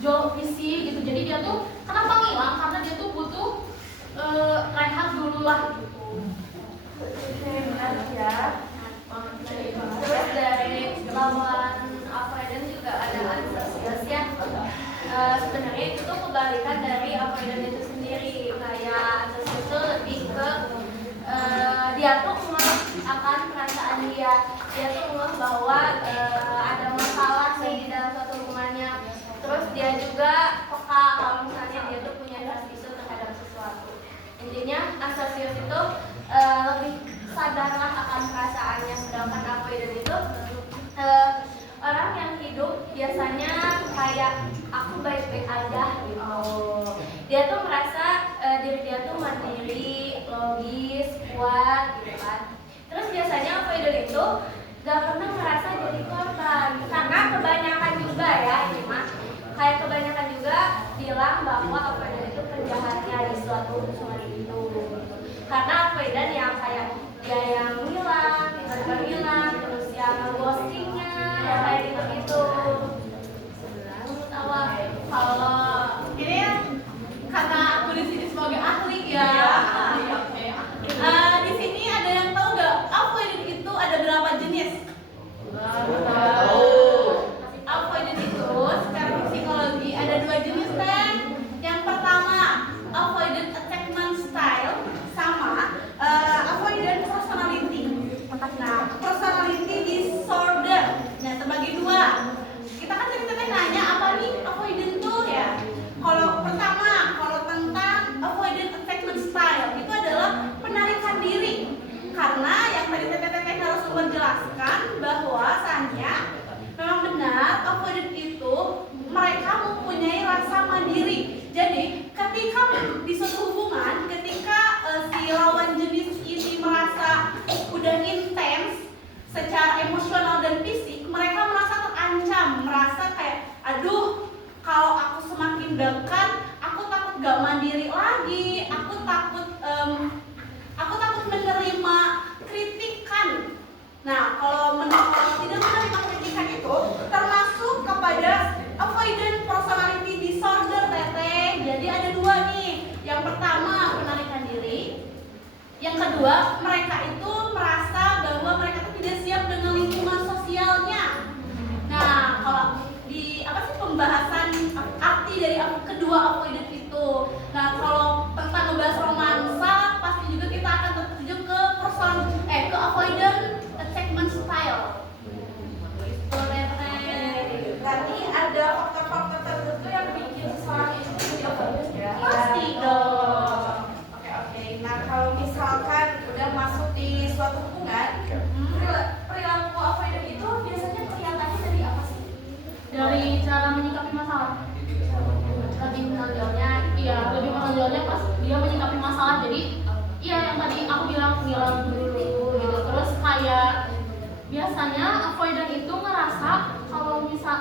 jual visi gitu. Jadi dia tuh kenapa ngilang? Karena dia tuh butuh rehat lah gitu. Benar ya. Terus dari lawan avoidant juga ada antisosial ya. Sebenarnya itu tuh kebalikan dari avoidant itu sendiri. Kayak antisosial itu lebih ke dia tuh ngeh akan perasaan dia tuh ngeh bahwa ada masalah nih dalam satu hubungannya. Terus dia juga peka kalau misalnya dia tuh punya trust issue terhadap sesuatu. Intinya antisosial itu lebih sadarlah akan perasaannya, sedangkan avoidant itu orang yang hidup biasanya kayak aku baik-baik aja gitu. Dia tuh merasa diri dia tuh mandiri, logis, kuat gitu kan. Terus biasanya avoidant itu gak pernah merasa jadi korban, karena kebanyakan juga ya ini mah kayak kebanyakan juga bilang bahwa avoidant itu penjahatnya di suatu hubungan itu. Karena avoidant yang kayak dia yang hilang, hilang, terus yang ghostingnya, ya kayak gitu-gitu. Kalau ini ya, karena aku di sini sebagai ahli ya. Di sini ada yang tahu nggak avoidant itu ada berapa jenis? Avoidant itu secara psikologi ada 2 jenis kan. Yang pertama avoidant attachment style sama avoidant personality. Nah, personality disorder. Nah, terbagi 2. Kita kan tadi nanya apa nih avoidant tuh ya. Kalau pertama, kalau tentang avoidant attachment style itu adalah penarikan diri. Karena yang tadi teteh narasumber jelaskan bahwasannya memang benar avoidant itu mereka mempunyai rasa mandiri. Jadi ketika di suatu hubungan, ketika si lawan jenis ini merasa udah intens secara emosional dan fisik, mereka merasa terancam, merasa kayak aduh kalau aku semakin dekat, aku takut gak mandiri lagi, aku takut menerima kritikan. Nah, kalau tidak menerima kritikan itu termasuk kepada avoidant personality disorder, teteh. Jadi ada 2 nih. Yang pertama penarikan diri. Yang kedua, mereka itu merasa bahwa mereka itu tidak siap dengan lingkungan sosialnya. Nah, kalau di pembahasan arti dari kedua avoidant itu. Nah, kalau tentang ngebahas romansa, pasti juga kita akan tertuju ke ke avoidant attachment style. Berarti ada faktor-faktor tertentu yang bikin seseorang itu jadi avoidant ya? Pasti dong. Oke. Nah, kalau misalkan udah masuk di suatu hubungan, perilaku avoidant itu biasanya kelihatannya dari apa sih? Dari cara menyikapi masalah. Lebih menonjolnya, Lebih menonjolnya pas dia menyikapi masalah. Jadi yang tadi aku bilang dulu gitu. Terus kayak biasanya avoidant itu ngerasa kalau misal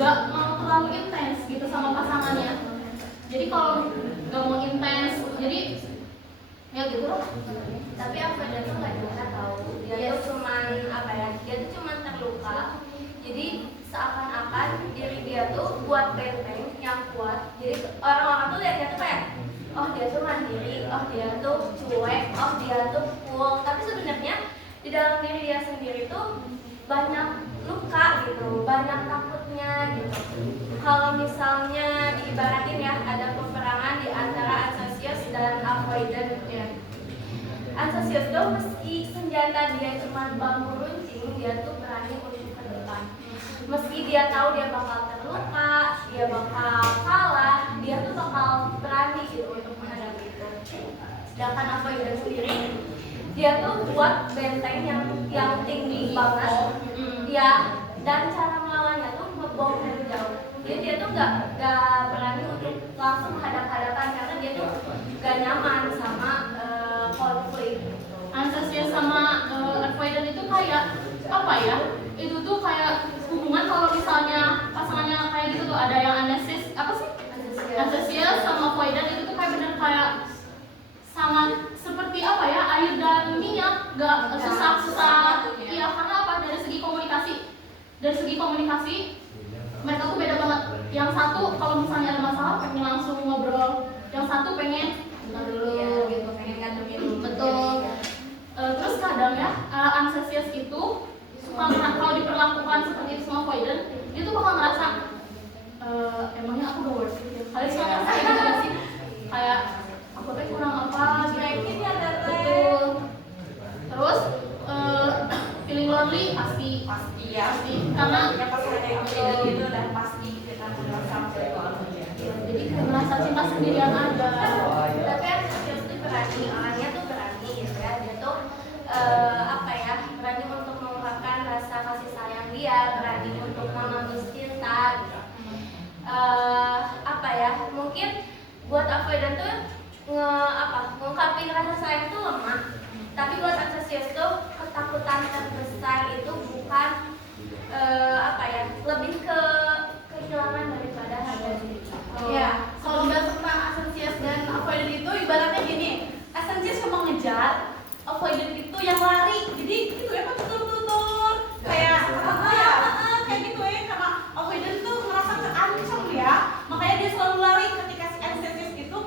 nggak mau terlalu intens gitu sama pasangannya. Jadi kalau nggak mau intens, jadi ya gitu loh. tapi avoidant itu nggak bisa tahu. Dia tuh cuman dia tuh cuman terluka. Jadi seakan-akan diri dia tuh buat benteng yang kuat. Jadi orang-orang tuh lihatnya tuh kayak, oh dia tuh mandiri, oh dia tuh cuek, oh dia tuh cool. Tapi sebenarnya di dalam diri dia sendiri tuh banyak luka gitu, banyak takutnya gitu. Kalau misalnya diibaratin ya, ada peperangan di antara antisosial dan avoidant ya. Antisosial tuh meski senjata dia cuma bambu runcing, dia tuh berani untuk ke depan. Meski dia tahu dia bakal terluka, dia bakal kalah, dia tuh bakal berani gitu untuk menghadapi itu. Sedangkan avoidant sendiri, dia tuh buat benteng yang tinggi banget, dan cara melawannya tuh ngebom dari jauh. Jadi dia tuh nggak berani untuk langsung hadap-hadapan karena dia tuh gak nyaman sama konflik. Antisosial sama avoidant itu kayak apa ya? Itu tuh kayak hubungan kalau misalnya pasangannya kayak gitu tuh ada yang antisosial sama avoidant itu tuh kayak bener kayak sangat seperti air dan minyak, gak susah. Iya, karena apa? Dari segi komunikasi mereka tuh beda banget. Yang satu kalau misalnya ada masalah pengen langsung ngobrol, yang satu pengen sebentar dulu Iya, gitu. pengen ngantungin. Betul. Terus kadang ya anxious itu suka kalau diperlakukan seperti itu sama avoidant, dia tuh bakal ngerasa emangnya aku gak worth it ya. Kalian suka ngerasa gitu gak sih? Kayak aku tuh kurang apa Cuekin ya Tete. betul. Terus feeling lonely pasti Ya, karena punya pasangan yang avoidant itu udah pasti kita merasa ya, jadi kayak merasa cinta sendirian aja. Tapi anxious tuh berani, orangnya tuh berani gitu ya. Dia tuh apa ya, berani untuk mengungkapkan rasa kasih sayang dia, berani untuk menembus cinta gitu. Apa ya, mungkin buat avoidant tuh ngungkapin rasa sayang tuh lemah. Tapi buat anxious tuh ketakutan terbesar itu bukan apa ya, lebih ke kehilangan daripada harga diri. Ya, kalau bahas tentang anxious dan avoidant itu ibaratnya gini, anxious yang mengejar, avoidant itu yang lari. Jadi gitu ya, betul-betul kayak kayak gitu ya, karena avoidant tuh merasa terancam ya, makanya dia selalu lari. Ketika si anxious itu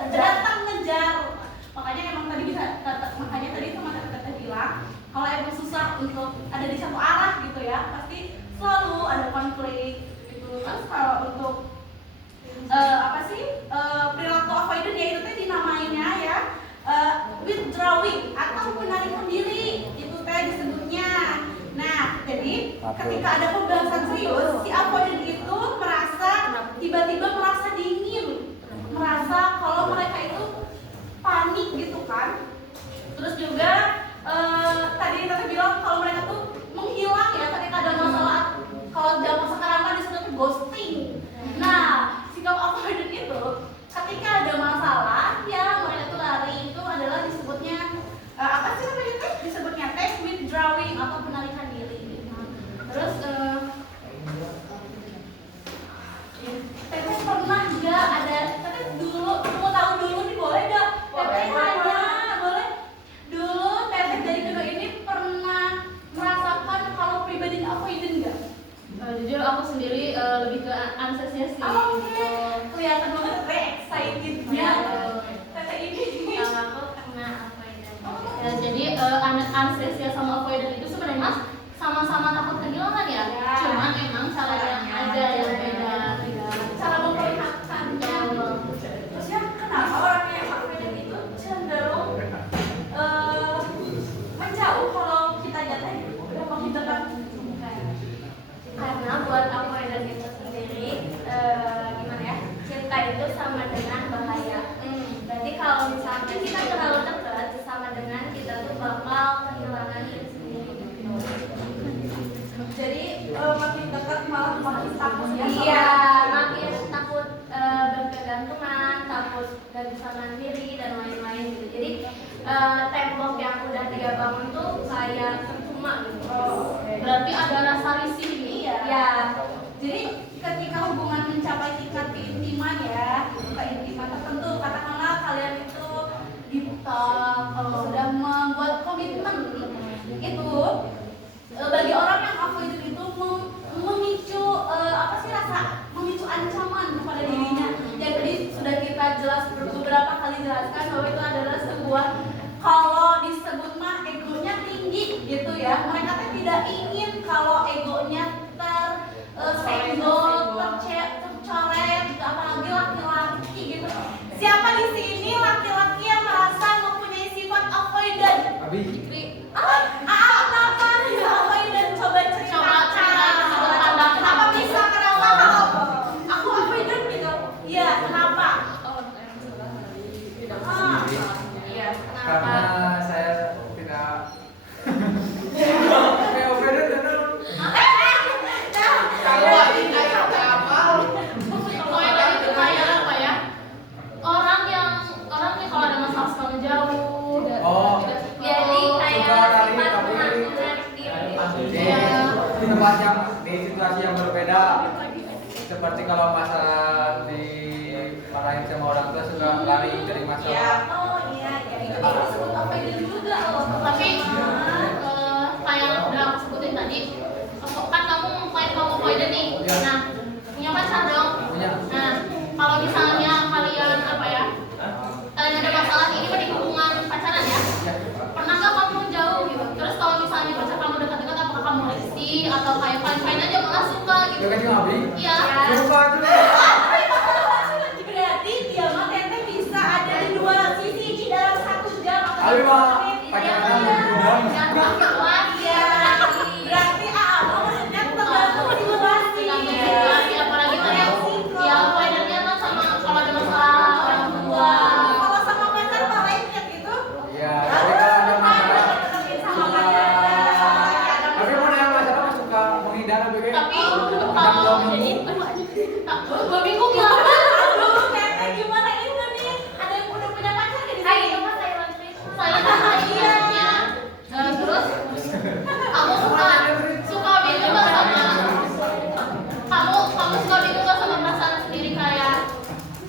datang ngejar, makanya emang tadi makanya tadi teman-teman bilang kalau emang susah untuk ada di satu arah gitu ya, pasti selalu ada konflik gitu. Terus kalau untuk perilaku avoidant ya itu teh dinamainya ya withdrawing atau penarikan diri, itu teh disebutnya. Nah, jadi ketika ada pembahasan serius, si avoidant itu merasa tiba-tiba merasa dingin, merasa kalau mereka itu panik gitu kan. Terus juga tadi tante bilang kalau mereka tuh menghilang ya ketika ada masalah. Kalau zaman sekarang kan disebut ghosting. Nah, sikap avoidant itu ketika ada masalah ya mereka tuh lari, itu adalah disebutnya apa sih namanya tuh? Disebutnya withdrawing atau penarikan diri. Terus Teteh pernah nggak ada? Teteh dulu mau tahu dulu nih, boleh nggak? Teteh nanya, boleh? Dulu Teteh dari kedua ini pernah merasakan kalau pribadinya avoidant nggak? Jujur aku sendiri lebih ke anxious sih. Oke, kelihatan banget Teteh excitednya. Teteh ini. Kalau aku kena avoidant. Ya, jadi anxious sama avoidant itu sebenarnya sama-sama takut kehilangan ya. Ya. Cuman emang caranya aja yang beda. Cara memperlihatkannya. Terus ya kenapa orang yang avoidant itu cenderung menjauh kalau kita jatuh udah makin dekat? Karena buat avoidant itu sendiri gimana ya, cinta itu sama dengan bahaya. Berarti kalau misalnya kita terlalu dekat, sama dengan kita tuh bakal kehilangan diri sendiri gitu. Jadi makin dekat malah makin takut ya? Iya, makin takut berkegantungan, takut gak bisa mandiri dan lain-lain gitu. Jadi tembok yang udah dia bangun tuh kayak percuma gitu. Berarti ada rasa risih nih. Iya. Ya, Jadi ketika hubungan mencapai tingkat keintiman ya, keintiman tertentu, katakanlah kalian itu sudah membuat komitmen, itu bagi orang yang avoidant itu memicu memicu ancaman kepada dirinya. Yang tadi sudah kita jelas beberapa kali jelaskan bahwa itu adalah sebuah, kalau disebut mah egonya tinggi gitu ya. Mereka tidak ingin kalau egonya tersenggol, tercoret, apalagi laki-laki gitu. Siapa di sini laki-laki yang merasa mempunyai sifat avoidant? Kenapa bisa avoidant? Coba cerita. Kenapa bisa ngerasa aku avoidant gitu? Iya, kenapa? iya. Karena Kenapa? saya tidak kayak avoidant dan Avoidant itu kayak apa ya? Orang yang kalau ada masalah suka ngejauh. Oh. Jadi kayak Suka lari, sifat tapi menarik diri. di tempat yang di situasi yang berbeda. Seperti kalau masalah dimarahin sama orang tua suka lari dari Ya, masalah. iya, itu disebut avoidant juga loh. Tapi kayak udah aku sebutin tadi, kan kamu klaim kamu avoidant nih. Nah, punya pacar dong. Punya. Nah, kalau misalnya kalian kalian ada Jangan cuma Abi. Iya. Lupa juga. Berarti dia mah teteh bisa ada di dua sisi di dalam 1 jam atau Abi 30 mah menit. pacaran Iya. mudah. Iya. Berarti maksudnya tergantung situasi. Apalagi kayak ya avoidernya kan sama kalau ada masalah orang tua. Kalau sama pacar paling gitu. Iya, tapi kalau ada masalah Sama pacar. tapi mana yang masalah mah suka menghindar begitu. Tapi Udah kalau 2 minggu. 2 minggu bilang Aduh, teteh gimana itu nih? Ada yang udah punya pacar nggak di sini? Ayo mas saya bantuin. saya akhirnya terus kamu suka bingung nggak sama kamu suka bingung nggak sama perasaan sendiri kayak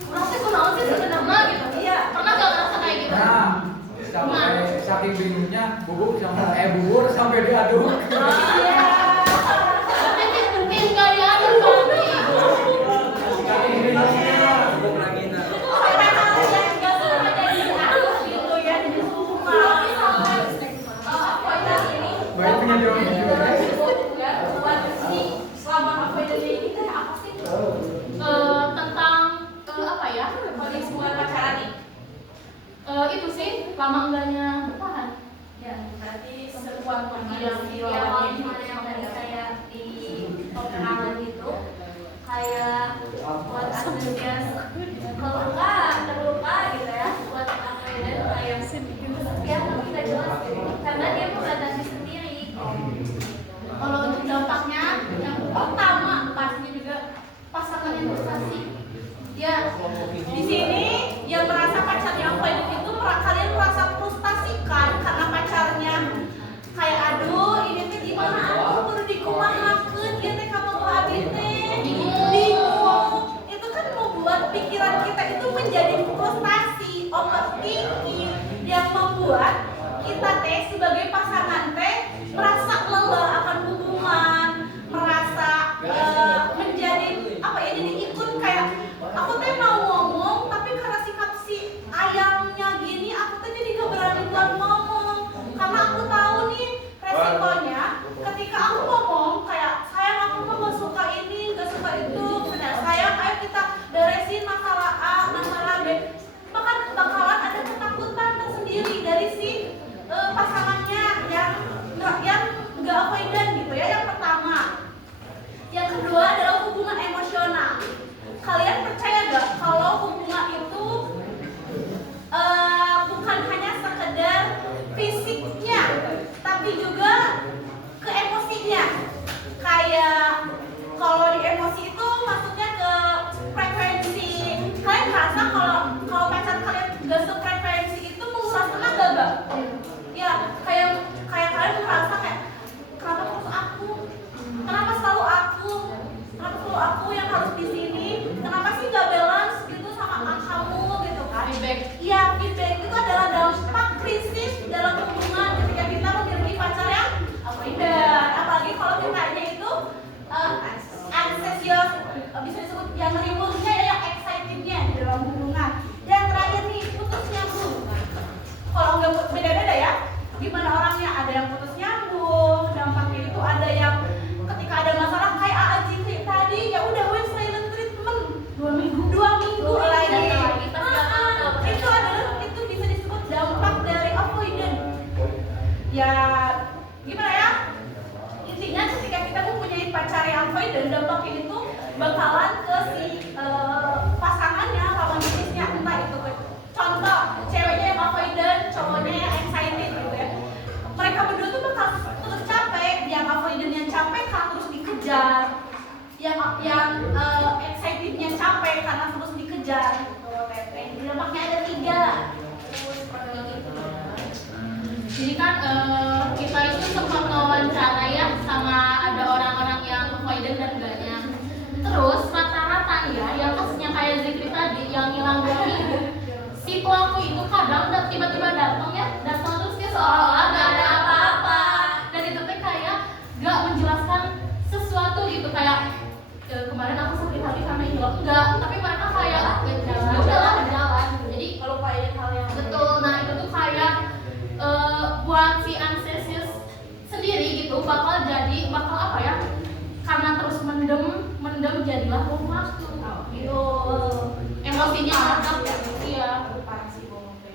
merasa kunaon sih sebenarnya gitu. Iya. Pernah nggak ngerasa kayak gitu? Nah, sampai saking bingungnya bubur sampai diaduk. Iya. Tapi tinggal diaduk berarti. Saking bingungnya bubur lagi nah. Sampai hal yang nggak suka jadi aku gitu ya di rumah. Apa ini? Baik punya jawaban juga. Selama aku jadi ini teh apa sih? Tentang apa ya? Paling hubungan pacaran nih. Itu sih lama enggaknya bertahan. Ya, berarti sebuah Iya, Ya kalau misalnya yang tadi kayak di obrolan gitu, kayak buat antusias keluar terluka gitu ya, buat apa ya kayak ya tapi nggak jelas gitu. Karena dia membatasi sendiri. Kalau untuk dampaknya yang pertama pastinya juga pasangan yang frustasi. ya di sini yang merasa pacarnya avoidant itu kalian merasa frustasi kan karena pacarnya kayak aduh ini tuh gimana aku kudu dikumahakeun ieu teh ka bapak abi teh bingung itu kan membuat pikiran kita itu menjadi frustasi overthinking yang membuat kita teh sebagai pasangan teh merasa lelah akan hubungan merasa menjadi apa ya jadi ikut kayak aku teh mau ngomong tapi karena sikap si ayamnya gini aku teh jadi gak berani buat ngomong karena aku tahu nih resikonya ketika aku ngomong kayak sayang aku mah gak suka ini gak suka itu benar sayang ayo kita beresin masalah A masalah B bahkan bakalan ada ketakutan tersendiri dari si pasangannya yang gak avoidant gitu ya yang pertama. Yang kedua adalah hubungan emosional. Kalian percaya gak kalau hubungan itu bukan hanya sekedar fisiknya, tapi juga ke emosinya. Kayak kalau di emosi itu maksudnya ke frekuensi. Kalian merasa kalau pacar kalian gak sefrekuensi itu menguras tenaga gak? Ya kayak kalian merasa kayak kenapa terus aku? Kenapa selalu aku yang harus di sini? Kenapa sih gak balance gitu sama kamu gitu kan? Feedback. Iya, feedback itu adalah dampak krisis dalam hubungan ketika kita memiliki pacar yang avoidant. Apalagi kalau kitanya itu anxious, bisa disebut yang riweuhnya ya, yang excitednya di dalam hubungan. Dan terakhir nih, putus nyambung. Kalau nggak beda-beda ya, gimana orangnya? Ada yang putus nyambung, dampaknya itu ada yang ketika ada masalah kayak Ajikri tadi ya udah wes silent treatment 2 minggu lagi itu bisa disebut dampak dari avoidant ya gimana ya intinya ketika kita mempunyai pacar yang avoidant dampaknya itu bakalan ke si pasangannya lawan jenisnya entah itu contoh ceweknya yang avoidant cowoknya yang excited gitu ya mereka berdua tuh bakal terus capek yang avoidantnya capek karena terus dikejar yang excitednya capek karena terus dikejar gitu Pepe. Dampaknya ada 3 Jadi kan kita itu sempat wawancara ya sama ada orang-orang yang avoidant dan enggaknya. Terus rata-rata ya yang kasusnya kayak Zikri tadi yang hilang 2 minggu, si pelaku itu kadang tiba-tiba datang terus dia seolah-olah gak ada apa-apa. Dan itu teh kayak gak menjelaskan sesuatu gitu kayak kemarin aku sakit hati karena hilang enggak, tapi mereka kayak ya udahlah berjalan gitu. Jadi lupain hal yang betul, nah itu tuh kayak buat si anxious sendiri gitu bakal apa ya karena terus mendem jadilah rumahku. Gitu. Emosinya mantap ya. Iya.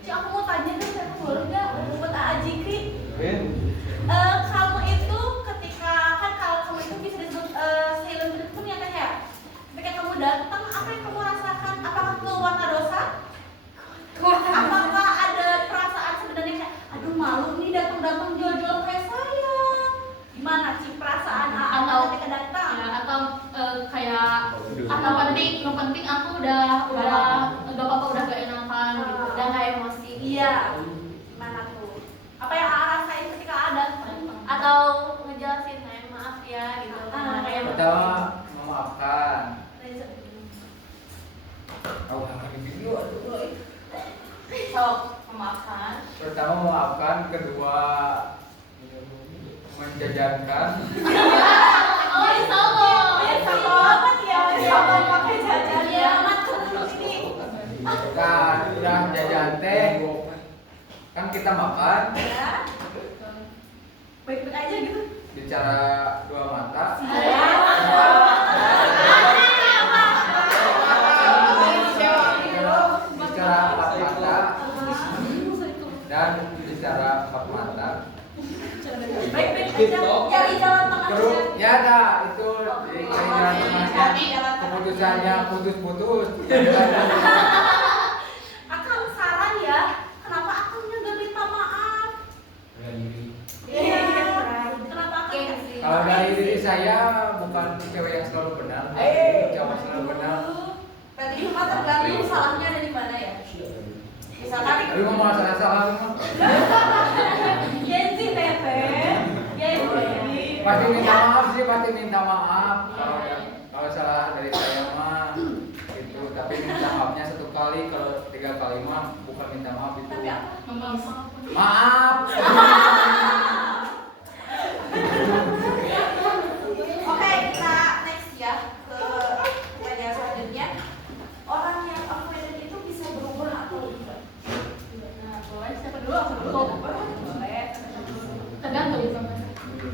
Ci, aku mau tanya dong, saya boleh nggak buat Aa Jikri? Ben, Kamu itu ketika kan kalau kamu itu bisa disebut silent treatment ya Teh ya. Ketika kamu datang, apa yang kamu rasakan? Apakah keluar dosa? Apakah ada perasaan sebenarnya kayak, aduh malu nih datang-datang jual-jual kayak saya? Gimana sih perasaan Aa Atau ketika datang? ya, atau kayak atau penting aku udah gak apa-apa udah gak enakan gitu. Udah nggak emosi. Iya. Gimana tuh? Apa yang Aa rasain ketika ada? Atau ngejelasin, maaf ya gitu. Kayak pertama memaafkan. Oh, ini video aduh. Sok memaafkan. Pertama memaafkan, kedua menjajankan, Oh, insya Allah. Selamat ya, selamat pakai jajan ya. Ini. kan udah jajan teh, kan kita makan, Ya. Baik-baik aja gitu. bicara dua mata, bicara empat mata, dan bicara empat mata. Baik-baik aja. Cari jalan tengahnya. Terus ya dah itu di jalan tengahnya, keputusannya putus-putus. Akang saran ya, kenapa akangnya gak minta maaf? Iya. Kenapa akang Gengsi. Kalau dari diri saya bukan cewek yang selalu benar, cowok selalu benar. Berarti cuma tergantung salahnya ada di mana ya? Misalkan Tapi ngomong salah-salah memang Genzi teteh, Genzi. pasti minta maaf sih, pasti minta maaf. Kalau salah dari saya mah itu, tapi minta maafnya 1 kali, kalau 3 kali mah bukan minta maaf itu. Tapi apa? Maaf. Oke, kita next ya ke pertanyaan selanjutnya. Orang yang avoidant itu bisa berubah atau tidak? Nah, boleh siapa dulu? Aku dulu. Boleh.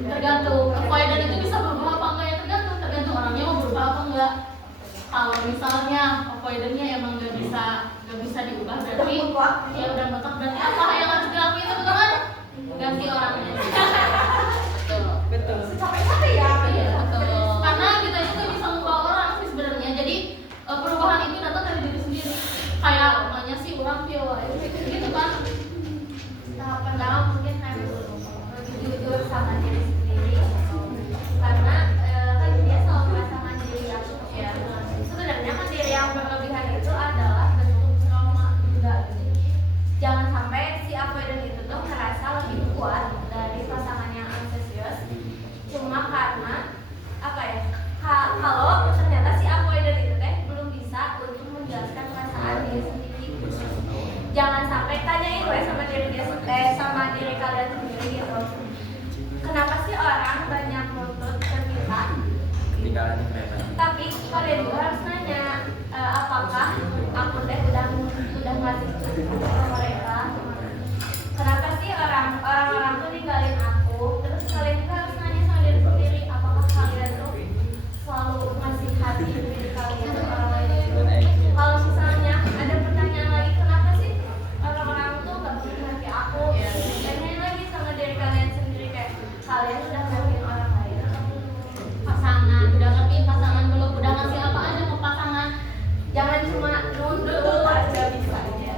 Tergantung avoidant itu bisa berubah apa enggak ya, tergantung orangnya mau berubah apa enggak. Kalau misalnya avoidantnya emang gak bisa diubah, berarti ya udah mentok, berarti apa yang harus dilakuin teman-teman? Ganti orangnya. Betul. Capek-capek ya. Iya, betul. Karena kita itu gak bisa mengubah orang sih sebenarnya. Jadi perubahan itu datang dari diri sendiri. Kayak namanya sih orang piawa gitu kan. Tahap pertama mungkin harus lebih jujur sama diri sendiri, karena kan dia selalu merasakan diri aku ya. Sebenarnya kan diri yang berlebihan itu adalah bentuk trauma juga. Jangan sampai si avoidant itu tuh merasa lebih kuat dari pasangan yang antusias cuma karena apa ya? Kalau ternyata si avoidant itu teh belum bisa untuk menjelaskan perasaan diri sendiri. Jangan sampai tanyain sama diri kalian sendiri gitu. Kenapa sih orang banyak nuntut ke kita? Tinggalan kereta. Tapi kalian juga harus nanya, apakah aku teh udah ngasih ke mereka? Kenapa sih orang-orang tuh ninggalin aku? Terus kalian juga harus nanya sama diri sendiri, apakah kalian tuh selalu ngasih hati diri kalian ke orang lain? Kalau misalnya ada pertanyaan lagi, kenapa sih orang-orang tuh gak ngasih hati aku? Tanyain lagi sama diri kalian sendiri, kayak kalian udah ngasih orang lain atau belum? Pasangan udah ngerti, pasangan belum, udah ngasih apa aja ke pasangan. Jangan cuma nuntut aja bisa aja.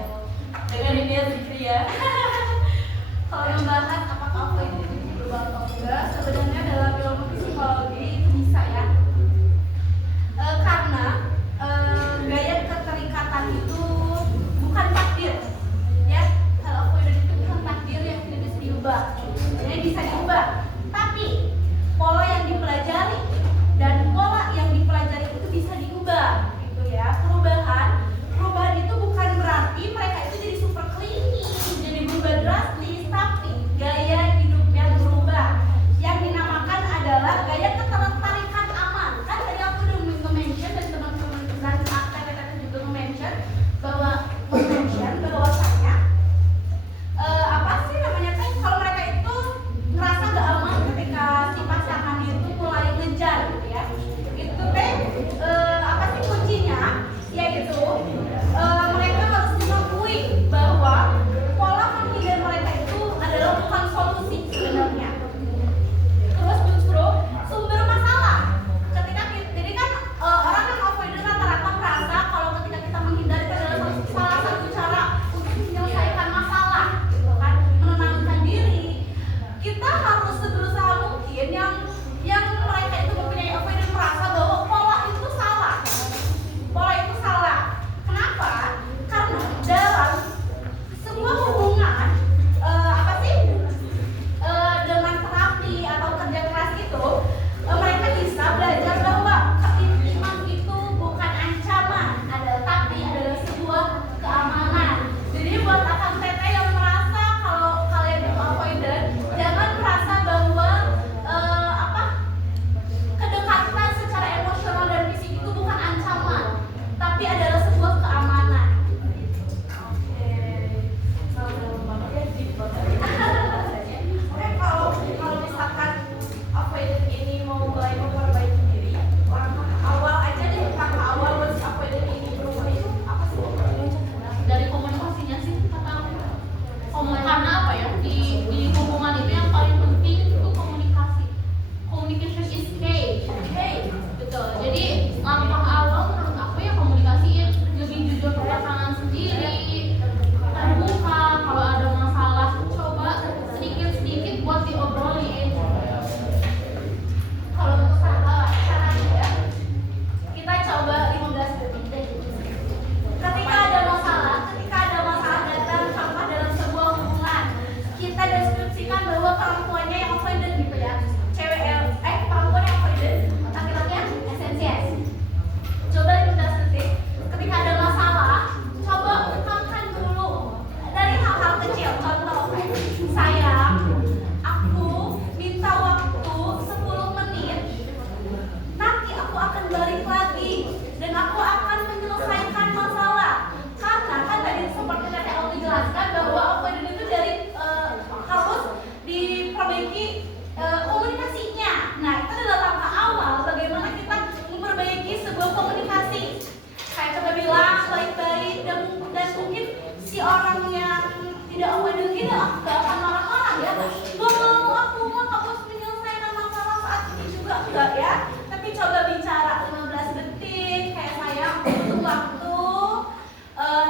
nggak akan marah-marah ya. Gak mau aku mah harus menyelesaikan masalah saat ini juga enggak ya. Tapi coba bicara 15 detik kayak saya butuh waktu.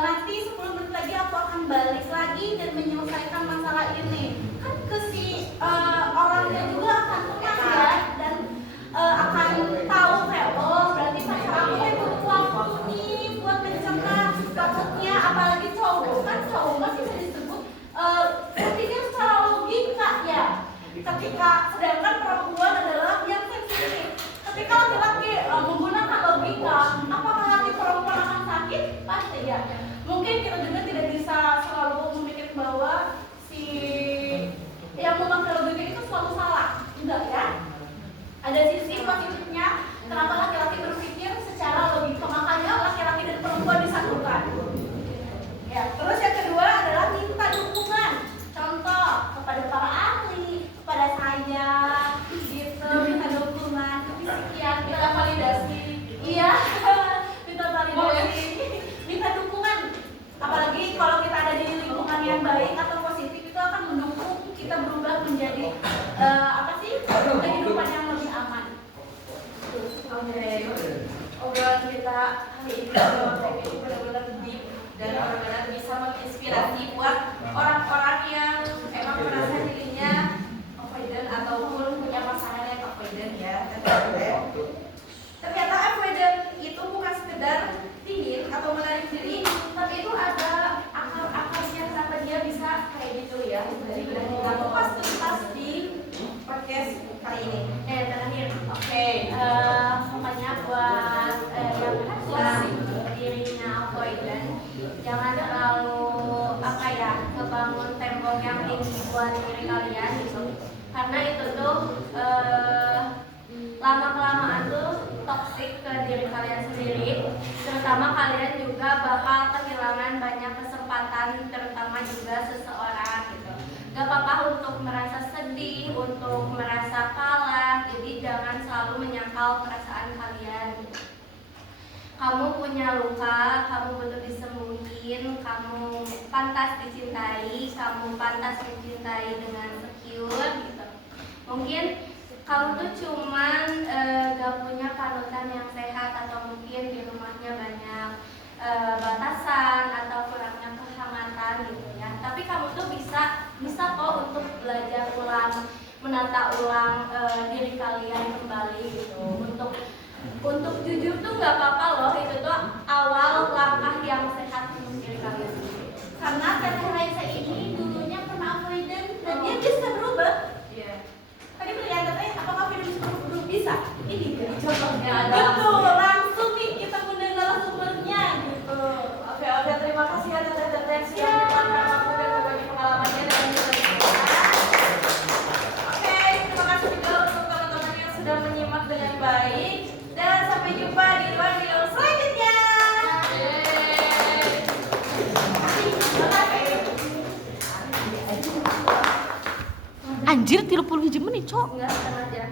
Nanti 10 menit lagi aku akan balik lagi dan menyelesaikan masalah ini. Kan ke si orangnya juga akan tenang ya dan akan tahu kayak oh berarti pacar aku yang butuh waktu nih buat mencerna takutnya, apalagi cowok kan cowok masih bisa disebut berpikir secara logika ya. Ketika sedangkan perempuan adalah yang sensitif. Ketika laki-laki menggunakan logika, apakah hati perempuan akan sakit? Pasti ya. Mungkin kita juga tidak bisa selalu memikir bahwa si yang memakai logika itu selalu salah, enggak ya? Ada sisi positifnya. Kenapa laki-laki berpikir secara logika? Makanya laki-laki dan perempuan disatukan. Ya, terus yang kedua adalah minta dukungan. Contoh kepada para ahli, kepada saya, gitu, minta dukungan. Sekian, minta validasi. Iya, minta validasi, minta dukungan. Apalagi kalau kita ada di lingkungan yang baik atau positif itu akan mendukung kita berubah menjadi kehidupan yang lebih aman. Oke, obrolan kita hari ini benar-benar deep dan benar-benar bisa menginspirasi buat orang-orang yang emang merasa dirinya avoidant ataupun punya pasangan yang avoidant ya. Ternyata avoidant itu bukan sekedar dingin atau menarik diri, tapi itu ada akar-akarnya kenapa dia bisa kayak gitu ya. Dari kita kupas tuntas di podcast kali ini. Terakhir, oke. Pokoknya buat yang merasa dirinya avoidant, jangan terlalu ngebangun tembok yang tinggi buat diri kalian gitu. Karena itu tuh lama-kelamaan tuh toksik ke diri kalian sendiri. Terutama kalian juga bakal kehilangan banyak kesempatan, terutama juga seseorang gitu. Gak apa-apa untuk merasa sedih, untuk merasa kalah. Jadi jangan selalu menyangkal perasaan kalian. Kamu punya luka, kamu butuh disembuhin, kamu pantas dicintai, kamu pantas mencintai dengan secure gitu. Mungkin kamu tuh cuman gak punya panutan yang sehat, atau mungkin di rumahnya banyak batasan atau kurangnya kehangatan gitu ya. Tapi kamu tuh bisa kok untuk belajar ulang, menata ulang diri kalian kembali gitu. Untuk jujur tuh nggak apa-apa loh, itu tuh awal langkah yang sehat untuk diri kalian sendiri. Karena Teteh Raisa ini dulunya pernah avoidant dan dia bisa berubah. Iya. Tadi pertanyaan Teteh, apakah avoidant bisa berubah? Bisa. Ini jadi contohnya ada. Betul. Betul, langsung nih kita undang narasumbernya gitu. Oke, terima kasih ya Teteh sudah meluangkan waktu dan berbagi pengalamannya dengan kita semua. Oke, terima kasih juga untuk teman-teman yang sudah menyimak dengan baik. Dan sampai jumpa di ruang video selanjutnya. Anjir, 30 menit, Cok. Enggak, tenang aja.